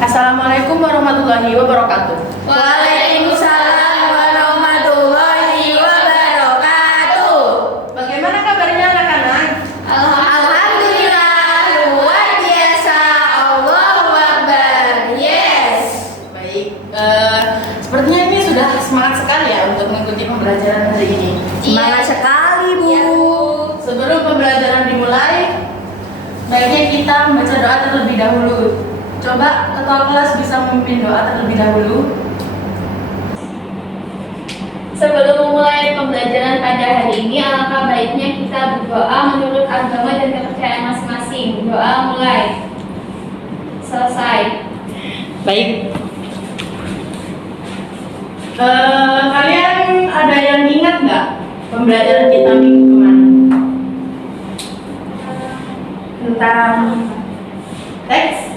Assalamualaikum warahmatullahi wabarakatuh. Waalaikumsalam warahmatullahi wabarakatuh. Bagaimana kabarnya anak-anak? Alhamdulillah, luar biasa. Allahu Akbar. Yes. Baik, sepertinya ini sudah semangat sekali ya untuk mengikuti pembelajaran hari ini. Semangat sekali, Bu. Iya, sebelum pembelajaran dimulai, baiknya kita membaca doa terlebih dahulu. Coba ketua kelas bisa memimpin doa terlebih dahulu. Sebelum memulai pembelajaran pada hari ini, alangkah baiknya kita berdoa menurut agama dan kepercayaan masing-masing. Doa mulai. Selesai. Baik. Kalian ada yang ingat nggak pembelajaran kita minggu kemarin? Tentang teks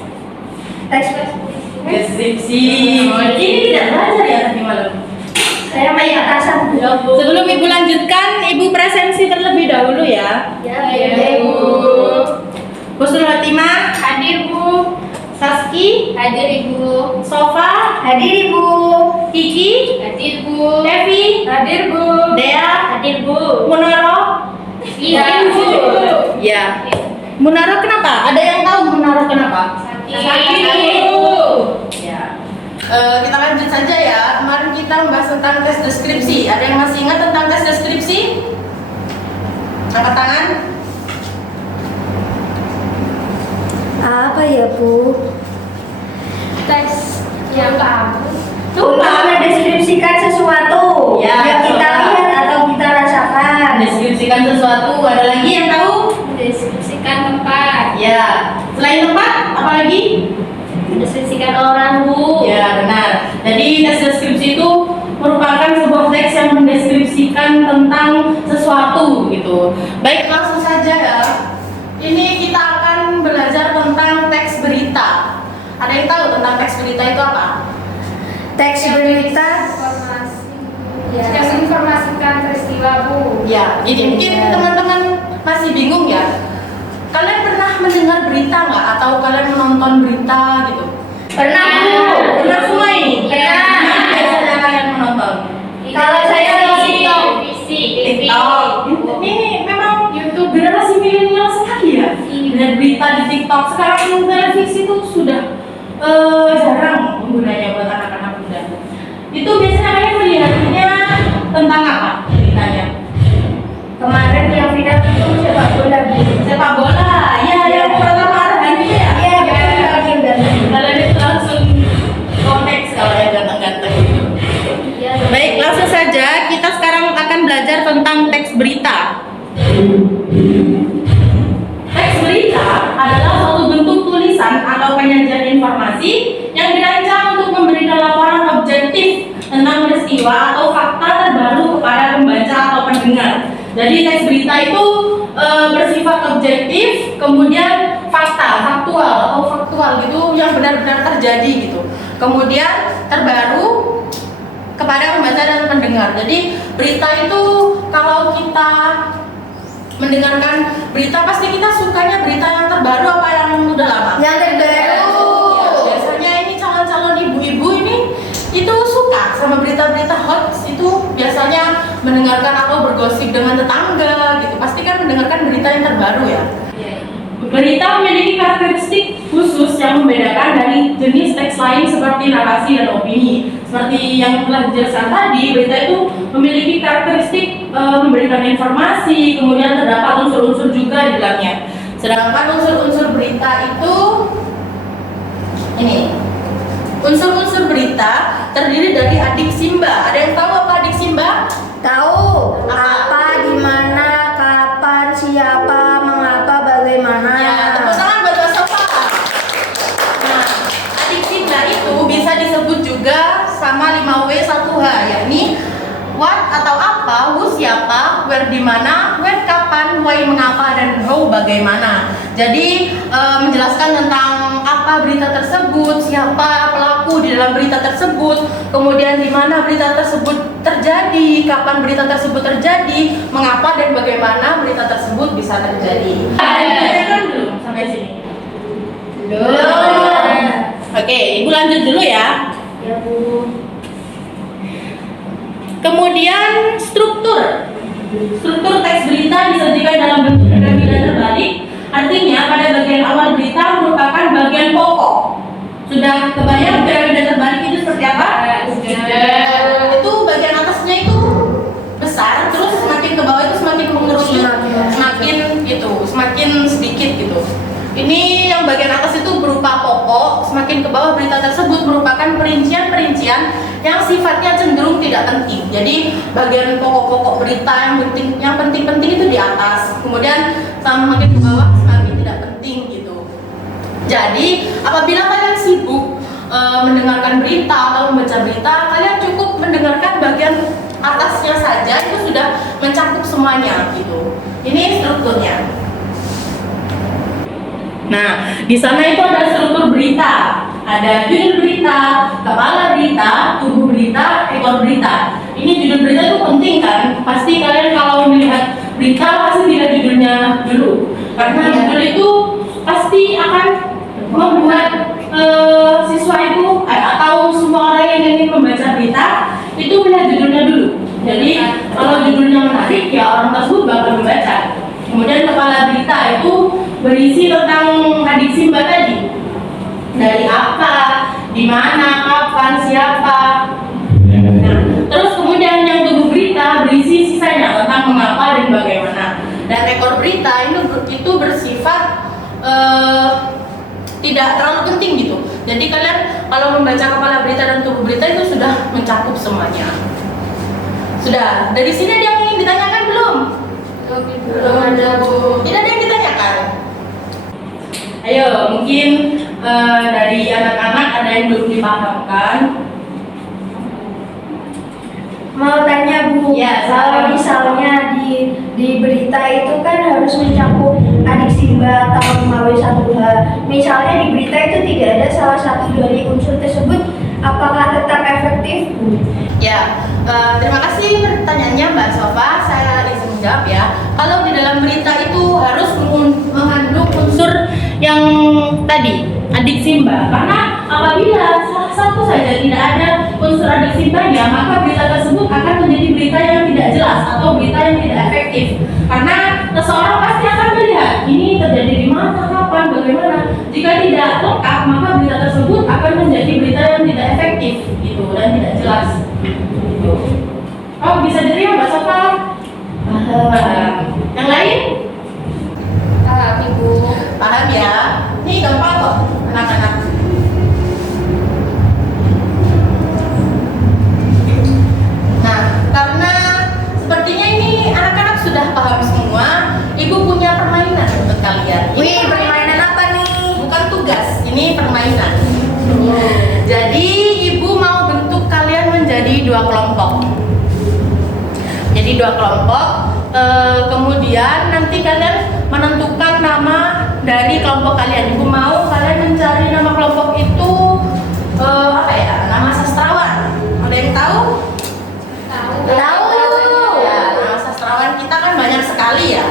deskripsi. Ini tidak belajar ya tadi malam. Saya main atasan. Sebelum Ibu lanjutkan, Ibu presensi terlebih dahulu ya. Ya, Bu. Husnul Hatimah, Hadir, Bu. Saski, Hadir, Ibu. Sofa, Hadir, Ibu. Kiki, Hadir, Bu. Devi, Hadir, Bu. Dea, Hadir, Bu. Munaro. Iya, Bu. Ya. Munaro kenapa? Ada yang tahu Munaro kenapa? Hadir, Bu. Ya. Kita lanjut saja ya. Kemarin kita membahas tentang tes deskripsi. Ada yang masih ingat tentang tes deskripsi? Angkat tangan. Apa ya, Bu? Tes yang kamu. Untuk mendeskripsikan sesuatu Ya, yang kita coba. lihat atau kita rasakan. Deskripsikan sesuatu. Ada lagi yang tahu? Mendeskripsikan tempat. Ya. Selain tempat, apa lagi? Mendeskripsikan orang, Bu. Ya, benar. Jadi tes deskripsi itu merupakan sebuah teks yang mendeskripsikan tentang sesuatu gitu. Baik, langsung saja ya. Ini kita akan belajar tentang teks berita. Ada yang tahu tentang teks berita itu apa? Teks berita. Yang menginformasikan peristiwa, Bu. Ya, jadi mungkin teman-teman masih bingung ya. Kalian pernah mendengar berita nggak? Atau kalian menonton berita gitu? Pernah, Bu. Pernah semua ini? Pernah. Mana biasanya kalian menonton? Kalau saya di televisi, TikTok. Ini memang YouTube generasi milenial sekali ya. Dan berita di TikTok sekarang televisi itu sudah jarang penggunanya buat anak-anak muda. Itu biasanya kalian melihatnya tentang apa beritanya? kemarin yang final itu sepak bola, Bu. Sepak bola. Ya, yang pertama arahan itu ya. Iya, betul. Kalian itu langsung konteks kalau yang ganteng-ganteng gitu. Baik, langsung saja kita sekarang akan belajar tentang teks berita. Teks berita adalah suatu bentuk tulisan atau penyajian informasi yang dirancang untuk memberikan laporan objektif tentang peristiwa atau fakta terbaru kepada pembaca atau pendengar. Jadi teks berita itu bersifat objektif, kemudian faktual gitu yang benar-benar terjadi gitu. Kemudian terbaru kepada pembaca dan pendengar. Jadi berita itu kalau kita mendengarkan berita pasti kita sukanya berita yang terbaru apa yang udah lama? Yang terbaru. Ya, biasanya ini calon-calon ibu-ibu ini itu suka sama berita-berita hoax itu biasanya mendengarkan atau bergosip dengan tetangga gitu. Pasti kan mendengarkan berita yang terbaru ya. Berita memiliki karakteristik khusus yang membedakan dari jenis teks lain seperti narasi dan opini. Seperti yang telah dijelaskan tadi, berita itu memiliki karakteristik memberikan informasi, kemudian terdapat unsur-unsur juga di dalamnya. Sedangkan unsur-unsur berita itu ini. Unsur-unsur berita terdiri dari adik Simba. Ada yang tahu apa adik Simba? Tahu apa, di mana, kapan, siapa, mengapa, bagaimana. Ya, tepuk tangan buat Mbak Sofa. Nah, adik Simba itu bisa disebut juga sama 5W 1H, yakni what atau apa, who siapa, where di mana, when kapan, why mengapa, dan how bagaimana. Jadi menjelaskan tentang apa berita tersebut, siapa pelaku di dalam berita tersebut, kemudian di mana berita tersebut terjadi, kapan berita tersebut terjadi, mengapa dan bagaimana berita tersebut bisa terjadi. Ada yang belum sampai sini? Belum. Oke, Ibu lanjut dulu ya. Ya Bu. Kemudian struktur teks berita disajikan dalam bentuk piramida terbalik. Artinya pada bagian awal berita merupakan bagian pokok. Sudah kebayang piramida terbalik itu seperti apa? Itu bagian atasnya itu besar, terus semakin ke bawah itu semakin mengerucut, semakin sedikit gitu. Ini yang bagian atas itu berupa pokok, semakin ke bawah berita tersebut merupakan perincian-perincian yang sifatnya cenderung tidak penting. Jadi bagian pokok-pokok berita yang penting-penting itu di atas, kemudian semakin ke bawah semakin tidak penting gitu. Jadi apabila kalian sibuk mendengarkan berita atau membaca berita, kalian cukup mendengarkan bagian atasnya saja, itu sudah mencakup semuanya gitu. Ini strukturnya. Nah, di sana itu ada struktur berita, ada judul berita, kepala berita, tubuh berita, ekor berita. Ini judul berita itu penting kan? Pasti kalian kalau melihat berita pasti lihat judulnya dulu, karena judul itu pasti akan membuat siswa itu atau semua orang yang ingin membaca berita itu melihat judulnya dulu. Jadi kalau judulnya menarik ya orang tersebut bakal membaca. Kemudian kepala berita itu berisi tentang adik Simba tadi. Dari apa, di mana, kapan, siapa. Nah, terus kemudian yang tubuh berita berisi sisanya tentang mengapa dan bagaimana. Dan ekor berita itu bersifat tidak terlalu penting gitu. Jadi kalian kalau membaca kepala berita dan tubuh berita itu sudah mencakup semuanya. Sudah. Dari sini ada yang ingin ditanyakan belum? Belum ada Bu. Tidak ada yang ditanyakan. Ayo, mungkin dari anak-anak ada yang belum dipahamkan. Mau tanya Bu, Ya, kalau silakan. misalnya di berita itu kan harus mencakup adik Simba atau Mawi 1H. Misalnya di berita itu tidak ada salah satu dari unsur tersebut, apakah tetap efektif Bu? Ya, terima kasih pertanyaannya Mbak Sofa. Saya izin menjawab ya. Kalau di dalam berita itu harus mengandung unsur yang tadi, adik Simba. Karena apabila salah satu saja tidak ada unsur adik Simbanya, maka berita tersebut akan menjadi berita yang tidak jelas atau berita yang tidak efektif. Karena seseorang pasti akan melihat ini terjadi di mana, kapan, bagaimana. Jika tidak lengkap, maka berita tersebut akan menjadi berita yang tidak efektif gitu dan tidak jelas. Gitu. Oh, bisa diterima Mbak Sofa? Yang lain? Paham Ibu. Paham ya? Ini gampang kok, anak-anak. Nah, karena sepertinya ini anak-anak sudah paham semua, Ibu punya permainan untuk kalian. Wih, permainan apa nih? Bukan tugas, ini permainan. Jadi Ibu mau bentuk kalian menjadi dua kelompok. Jadi dua kelompok. Kemudian nanti kalian menentukan nama dari kelompok kalian. Ibu mau kalian mencari nama kelompok itu apa ya? Nama sastrawan. Ada yang tahu? Tahu. Ya, nama sastrawan kita kan banyak sekali ya.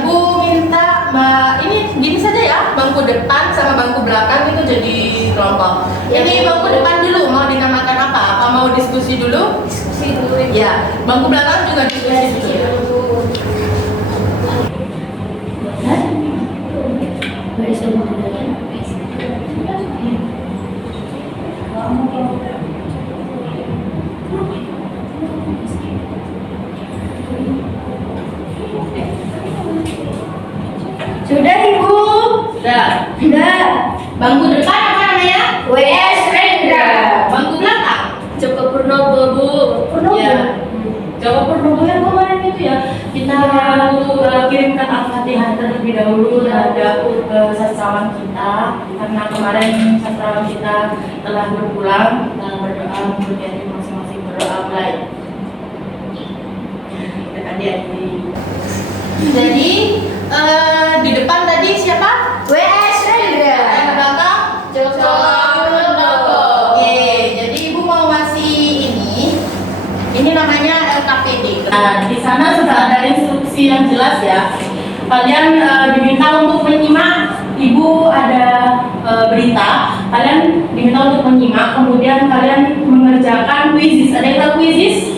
Ibu minta Mbak ini gini saja ya, bangku depan sama bangku belakang itu jadi kelompok. Ini bangku depan dulu mau dinamakan apa? Apa mau diskusi dulu? Diskusi dulu Ibu. Ya, bangku belakang juga diskusi dulu. Sudah Ibu? Sudah. Sudah. Bangku depan apa namanya? WS Rendra. Bangku belakang. Joko Purnomo Bu. Purnomo? Ya. Joko Purnomo yang kemarin itu ya. Kita mau kirimkan Al-Fatihah terlebih dahulu terhadap sastrawan kita, karena kemarin sastrawan kita telah berpulang. Kita berdoa untuk yang masing-masing berdoa mulai. Dan adik-adik. Jadi di depan tadi siapa? WS Rendra. Yang belakang? Joko Purnomo. Oke, jadi Ibu mau ngasih ini namanya LKPD. Nah, di sana sudah ada instruksi yang jelas ya. Kalian diminta untuk menyimak. Ibu ada berita, kalian diminta untuk menyimak, kemudian kalian mengerjakan quizzes. Ada yang tahu quizzes?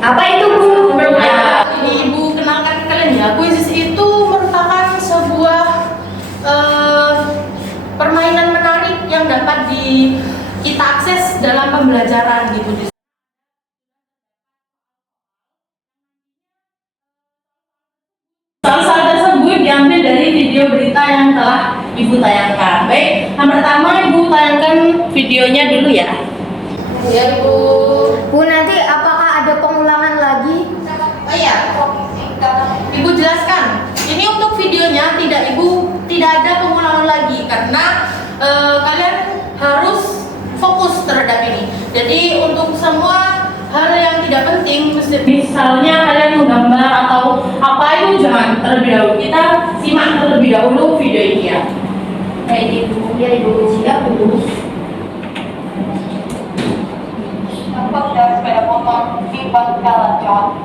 Apa itu, Bu? Ya, ini Ibu kenalkan ke kalian ya. Quizzes itu merupakan sebuah permainan menarik yang dapat kita akses dalam pembelajaran gitu. Soal-soal tersebut diambil dari video berita yang telah Ibu tayangkan. Baik, yang pertama Ibu tayangkan videonya dulu ya. Ya, Bu. Bu, nanti apakah ada pengulangan lagi? Oh iya, Ibu jelaskan. Ini untuk videonya tidak ada pengulangan lagi karena kalian harus fokus terhadap ini. Jadi untuk semua hal yang tidak penting, misalnya kalian menggambar atau apa itu jangan terlebih dahulu. Kita simak terlebih dahulu video ini ya. Baik, Ibu. Ya, Ibu. Siap, Bu. Pengendara sepeda motor di Bangkalan, Jawa.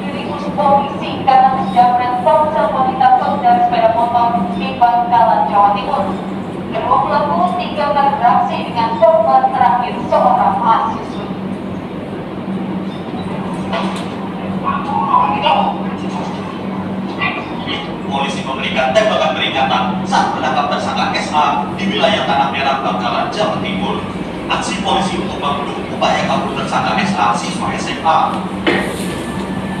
Diringkus polisi karena menjamret ponsel wanita pengendara sepeda motor di Bangkalan, Jawa Timur. Kedua pelaku tinggal beraksi dengan korban terakhir seorang mahasiswa. Polisi memberikan tembakan peringatan saat menangkap tersangka SA di wilayah Tanah Merah, Bangkalan, Jawa Timur. Aksi polisi untuk membendung upaya kabur tersangka SA siswa SMA.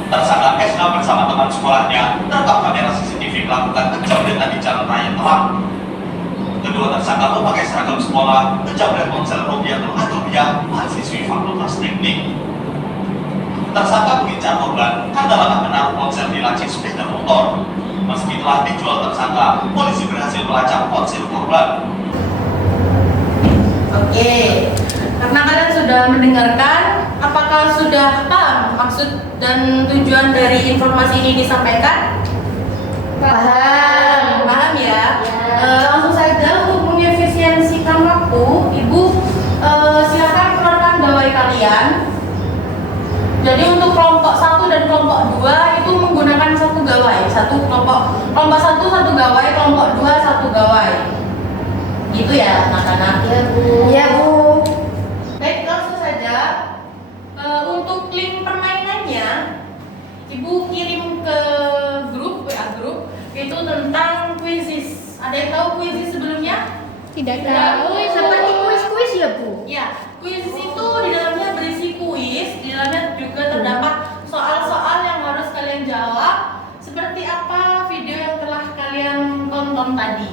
Tersangka SA bersama teman sekolahnya terekam kamera CCTV melakukan penjamretan di Jalan Raya Telang. Kedua tersangka memakai seragam sekolah, penjamret ponsel Nokia Atopia mahasiswi Fakultas Teknik. Tersangka mengincar korban karena lemah menaruh ponsel di laci sepeda motor. Meski telah dijual tersangka, polisi berhasil melacak ponsel korban. Oke, karena kalian sudah mendengarkan, apakah sudah paham maksud dan tujuan dari informasi ini disampaikan? Paham. Paham ya? Ya. Langsung saja untuk mengefisiensikan waktu, Ibu silakan keluarkan gawai kalian. Jadi untuk kelompok 1 dan kelompok 2 itu menggunakan satu gawai, kelompok 1 satu gawai, kelompok 2 satu gawai. Gitu ya, anak-anak. Ya, Bu. Ya, Bu. Baik, langsung saja. Untuk link permainannya, Ibu kirim ke grup WA grup itu tentang quizzes. Ada yang tahu quizzes sebelumnya? Tidak tahu. Seperti kuis-kuis ya, Bu? Ya, quizzes itu di dalamnya berisi kuis, di dalamnya juga terdapat soal-soal yang harus kalian jawab seperti apa video yang telah kalian tonton tadi.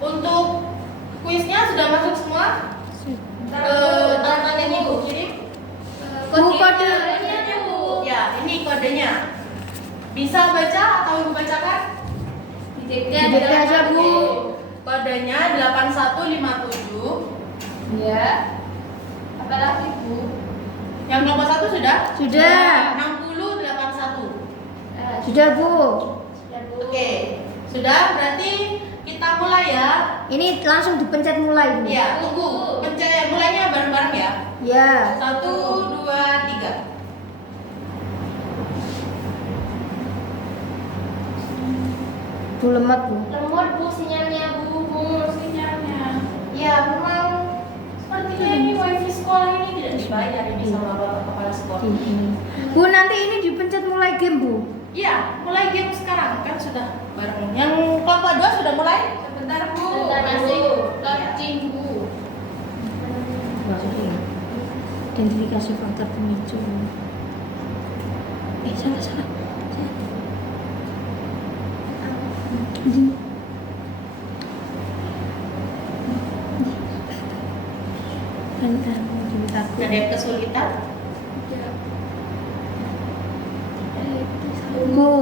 Untuk kuisnya sudah masuk semua? Tangan yang Ibu kirim? Bu, kode. Ya, ini kodenya. Bisa baca atau Ibu bacakan? Dikit aja, Bu. Kodenya 8157. Ya. Apa lagi, Bu? Yang nomor 1 sudah? Sudah. 6081. Sudah, Bu. Oke. Sudah, berarti kita mulai ya. Ini langsung dipencet mulai, Bu. Ya, tunggu. Mulainya bareng-bareng ya. Ya. 1, 2, 3. Bu, lemot, Bu. Lemot, Bu, sinyalnya, Bu. Sinyalnya. Ya, memang sepertinya ini wifi sekolah ini tidak dibayar ini sama Bapak Kepala Sekolah. Bu, nanti ini dipencet mulai game, Bu. Iya, mulai game sekarang kan sudah bareng. Yang kelompok 2 sudah mulai? Sebentar, Bu. Bentar masih loading, Bu. Identifikasi faktor pemicu. Salah. Bentar, Ada yang kesulitan? Bu.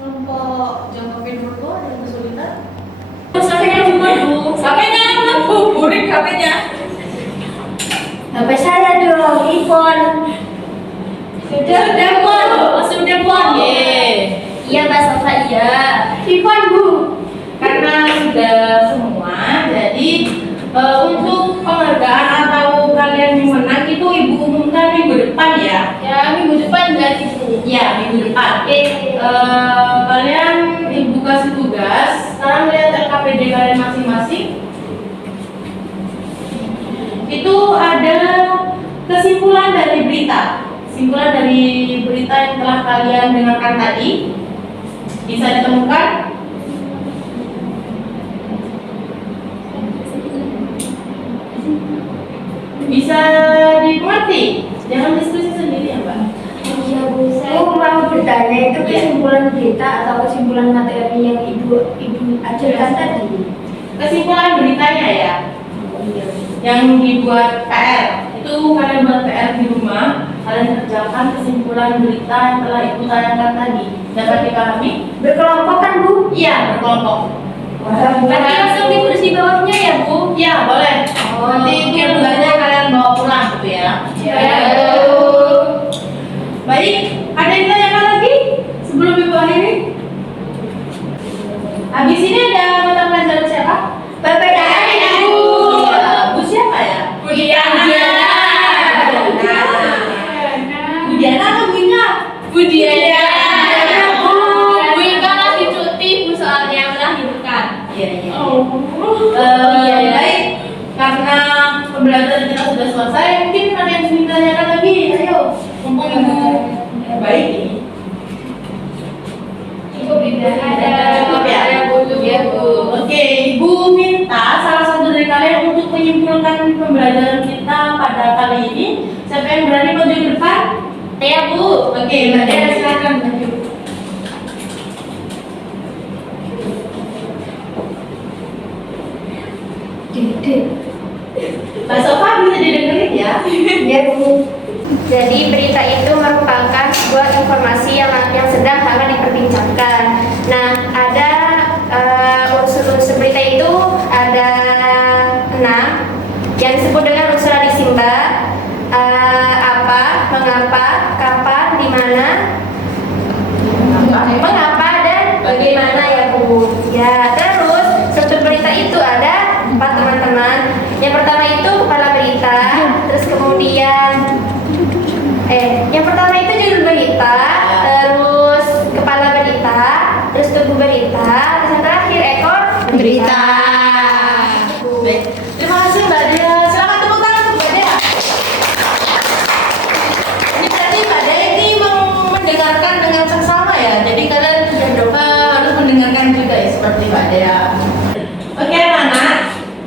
Kelompok jawabin dulu ada yang kesulitan? HP-nya Bu, burik HP-nya. HP saya dong, iPhone. Sudah pon. Iya, Mbak Safa, iya. iPhone, Bu. Karena sudah semua, jadi untuk penghargaan atau kalian yang menang itu Ibu umumkan minggu depan ya. Ya, minggu depan berarti, Bu. Ya, minggu depan. Kalian Ibu kasih tugas KPD kalian masing-masing. Itu ada kesimpulan dari berita. Kesimpulan dari berita yang telah kalian dengarkan tadi bisa ditemukan. Bisa dimengerti. Jangan diskusi sendiri ya, Mbak. Iya Bu, Aku mau bertanya itu kesimpulan berita atau kesimpulan materi yang ibu ajarkan tadi? Kesimpulan beritanya ya, yang dibuat PR itu kalian buat PR di rumah, kalian kerjakan kesimpulan berita yang telah ibu tayangkan tadi. Dapat dipahami? Berkelompok kan Bu? Iya, berkelompok. Berarti langsung ditulis di bawahnya ya Bu? Iya, boleh. Nanti tulisannya kalian bawa pulang gitu ya. Ya. Baik, ada yang tanyakan lagi sebelum ibu akhiri? Habis ini ada mata pelajaran siapa? PPKN Bu. Bu siapa ya? Bu Diana. Bu Diana atau Bu Ina? Bu Diana. Bu. Bu Ika lagi cuti Bu soalnya melahirkan. Iya, iya. Iya, ya. Baik, karena pembelajaran kita sudah selesai, mungkin ada yang ingin ditanyakan lagi. Ayo, mumpung ibu baik ini. Cukup ada. Cukup ya? Ya Bu. Oke, Ibu minta salah satu dari kalian untuk menyimpulkan pembelajaran kita pada kali ini. Siapa yang berani maju ke depan? Ya Bu. Oke, Mbak Dea silakan maju. Mbak Sofa bisa didengerin ya? Ya Bu. Jadi berita itu merupakan sebuah informasi yang sedang hangat diperbincangkan. Nah, ada unsur-unsur berita itu ada 6 yang disebut dengan unsur adisimba. Apa, mengapa, kapan, di mana, mengapa dan bagaimana ya Bu. Ya, terus struktur berita itu ada 4 teman-teman. Yang pertama itu kepala berita, terus kemudian yang pertama itu judul berita, terus kepala berita, terus tubuh berita, terus yang terakhir ekor berita. Baik, terima kasih Mbak Dea. Silakan tepuk tangan untuk Mbak Dea. Ini tadi Mbak Dea ini mendengarkan dengan seksama ya. Jadi kalian harus mendengarkan juga ya seperti Mbak Dea. Oke anak-anak.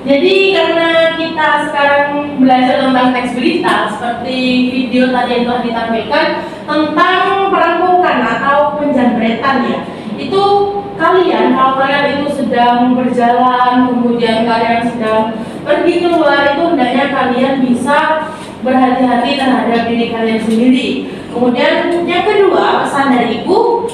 Jadi karena kita sekarang belajar tentang teks berita seperti video tadi yang telah ditampilkan tentang perampokan atau penjambretan ya. Itu kalian, kalau kalian itu sedang berjalan, kemudian kalian sedang pergi keluar, itu hendaknya kalian bisa berhati-hati terhadap diri kalian sendiri. Kemudian yang kedua, pesan dari ibu,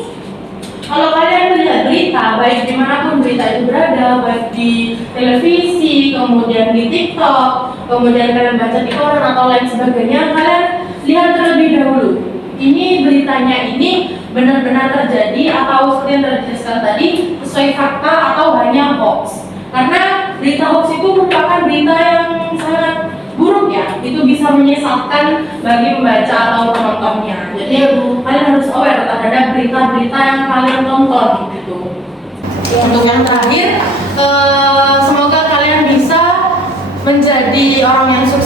kalau kalian melihat berita, baik dimanapun berita itu berada, baik di televisi, kemudian di TikTok, kemudian kalian baca di koran atau lain sebagainya, kalian lihat terlebih dahulu. Ini beritanya ini benar-benar terjadi atau seperti yang terjelaskan tadi sesuai fakta atau hanya hoax. Karena berita hoax itu merupakan berita yang sangat buruk ya, itu bisa menyesatkan bagi pembaca atau penontonnya. Jadi kalian harus aware terhadap berita-berita yang kalian tonton gitu. Untuk yang terakhir, semoga kalian bisa menjadi orang yang sukses